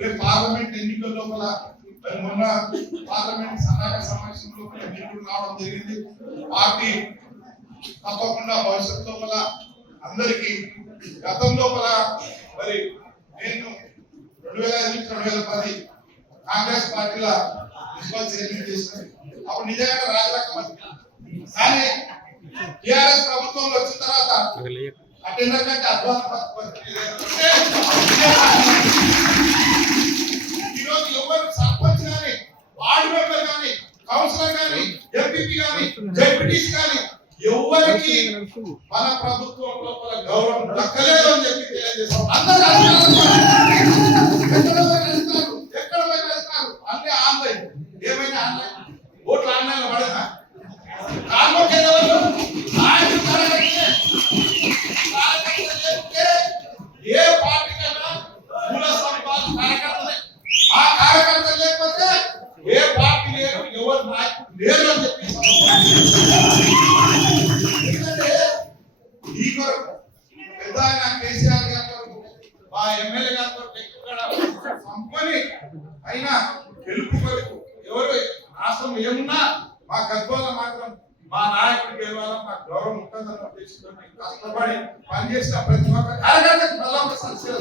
రేపు పార్లమెంట్ ఎన్నికల లోపల మొన్న పార్లమెంట్ సన్నాహక సమావేశం లోపల ఎన్నికలు రావడం జరిగింది. పార్టీ తప్పకుండా భవిష్యత్తు లోపల అందరికీ గతం లోపల మరి నేను 2005-2010 కాంగ్రెస్ పార్టీలో మున్సిపల్ చైర్మన్ చేసిన అప్పుడు నిజంగా రాజరకం. కానీ టిఆర్ఎస్ ప్రభుత్వంలో వచ్చిన తర్వాత అటెండర్ కంటే అధ్వాన ఈరోజు ఎవరు సర్పంచ్ కానీ వార్డు మెంబర్ కానీ కౌన్సిలర్ కానీ ఎంపీపీ కానీ జెడ్పీటీసీ కానీ ఎవరికి మన ప్రభుత్వం లోపల గౌరవం దక్కలేదు అని చెప్పి తెలియజేస్తాం. అందరూ ఎక్కడ వెళ్తారు అన్ని ఆన్లైన్. ఏమైనా ఆన్లైన్ ఓట్లు ఆన్లైన్ లో పడేదా? ఏ పార్టీకైనా మూల సంపాదన కార్యకర్తలే. ఆ కార్యకర్తలు లేకపోతే ఏ పార్టీ లేదు, ఎవరు నాయకులు లేరు అని చెప్పి ఈ కొరకు పెద్ద ఆయన కేసీఆర్ గారి కొరకు మా ఎమ్మెల్యే గారి కొరకు సంపని అయినా గెలుపు కొరకు ఎవరు రాష్ట్రం ఏమున్నా మా గద్వాల మాత్రం మా నాయకుడు గెలవాల మా గౌరవం ఉంటుందన్న ఉద్దేశంతో కష్టపడి పనిచేసిన ప్రతి ఒక్క కార్యకర్తకు ప్రజల సంక్షేమ